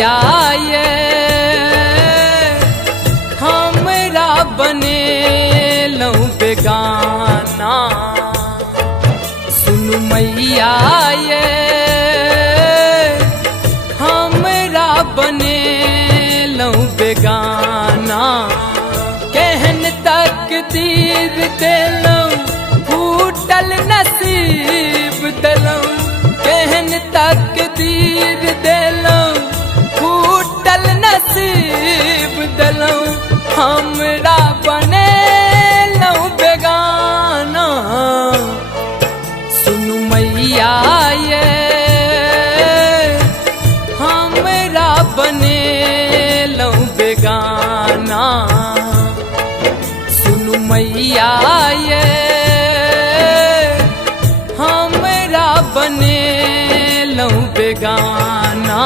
मैया ये हमरा बने लऊं बेगाना। सुन मैया ये हमरा बने लऊं बेगाना। कहन तकदीर दिलऊं फूटल नसीब दिलऊं। कहन तकदीर दिलऊं फूटल नसीब दिलऊं। हमरा बने लऊं बेगाना। सुन मैया ये हमरा बने लऊं बेगाना। सुन मैया ये हमरा बने लऊं बेगाना।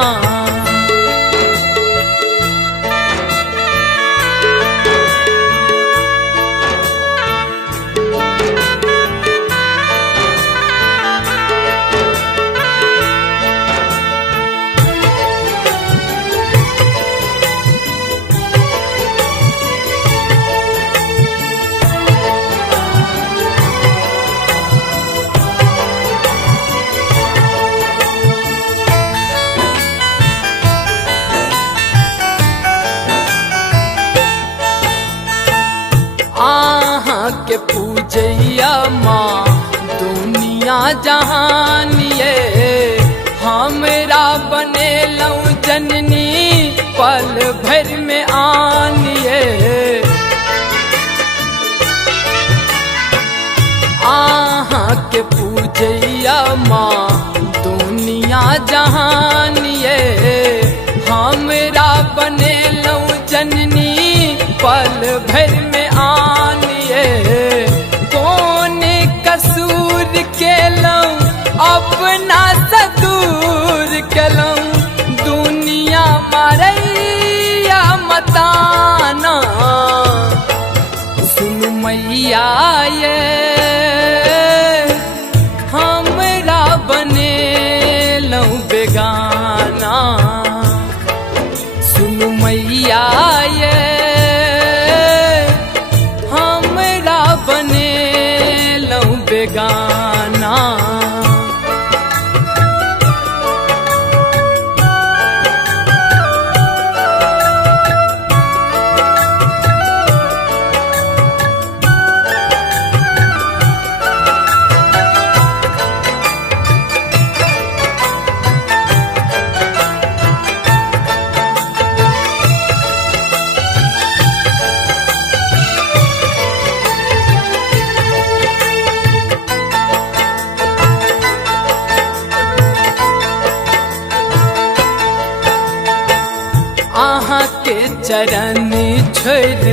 के पूजैया माँ दुनिया जहान ये। हमरा बने लऊं जननी पल भर में आनिए। के पूजैया माँ दुनिया जहान ये। हमरा बने लऊं जननी पल भर में आनिए। कौन कसूर के लऊं अपना सदूर के लऊं। दुनिया मारैया मताना। सुन मैया ये हमरा बने लऊं बेगाना। सुन मैया ये हमरा बने लऊं बेगाना। के चरण छोड़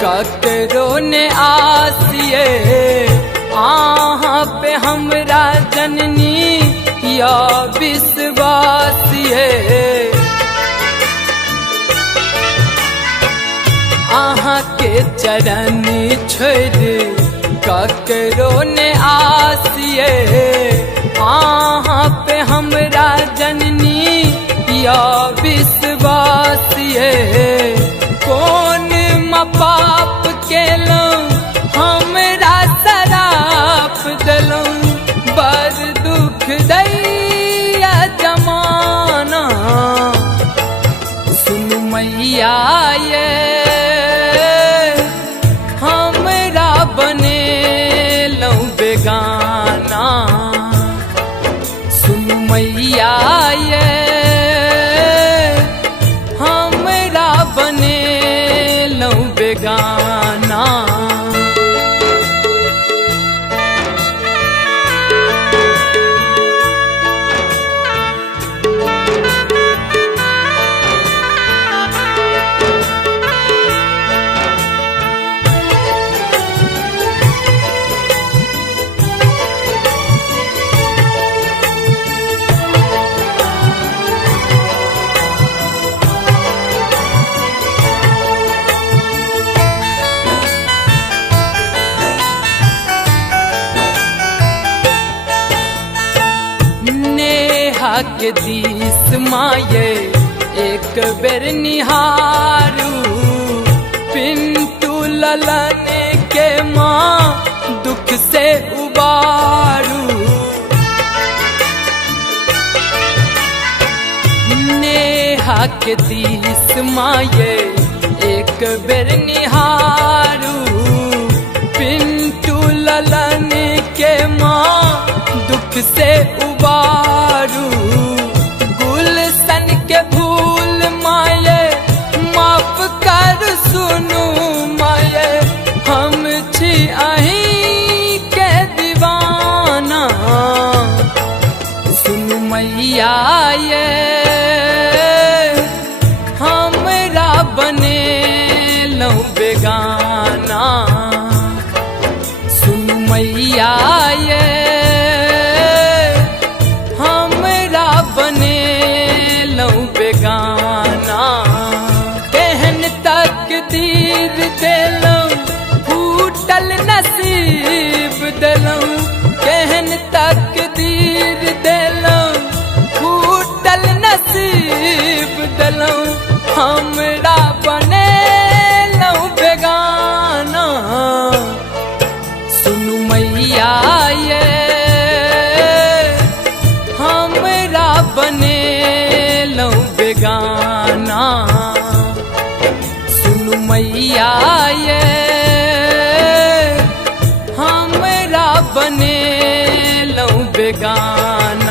ककरो ने आसिए। पे हमरा जननी या विश्वासिए। के चरण छोड़ ककरो ने आसिए। पे हमरा जननी या विश्वासिए। कौन पाप के लऊं हमरा शराप दिलऊं। बड़ दुख दैया जमाना। सुन मैया ये हमरा बने लऊं बेगाना। सुन मैया ये हमरा बने लऊं बेगाना। के दिस माये एक बेर निहारू पिंटू ललन के माँ दुख से उबारू। नेहा के दिस माये एक बेर निहारू पिंटू ललन के माँ दुख से उबारू। गुलशन के भूल माये माफ कर सुनू माये हम छी अहीं के दीवाना। सुनु मैया ये हमरा बने लो बेगाना। सुनु मैया ये हमरा बने लो बेगाना। केहन तकदीर देलौं फूटल नसीब देलौं। केहन तकदीर देलौं फूटल नसीब देलौं। हमरा बने लो बेगाना। सुनु मैया ये हमरा बने लो बेगाना। सुनु मैया ये हमरा बने लो बेगाना।